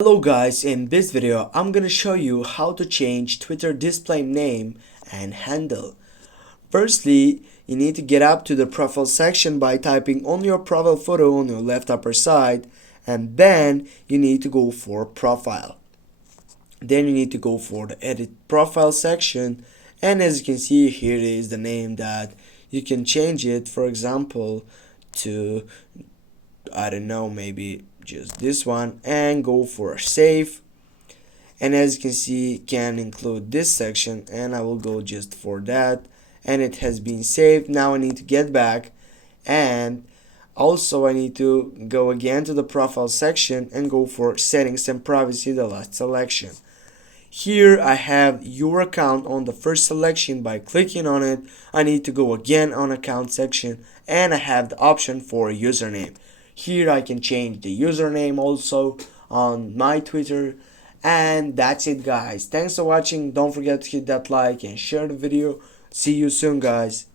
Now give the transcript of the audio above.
Hello guys, in this video I'm gonna show you how to change Twitter display name and handle. Firstly, you need to get up to the profile section by typing on your profile photo on your left upper side, and then you need to go for profile. Then you need to go for the edit profile section, and as you can see here is the name that you can change it, for example, to, I don't know, maybe just this one, and go for save. And as you can see, can include this section, and I will go just for that, and it has been saved. Now I need to get back, and also I need to go again to the profile section and go for settings and privacy, the last selection. Here I have your account on the first selection. By clicking on it, I need to go again on account section, and I have the option for username. Here I can change the username also on my Twitter. And that's it guys. Thanks for watching. Don't forget to hit that like and share the video. See you soon guys.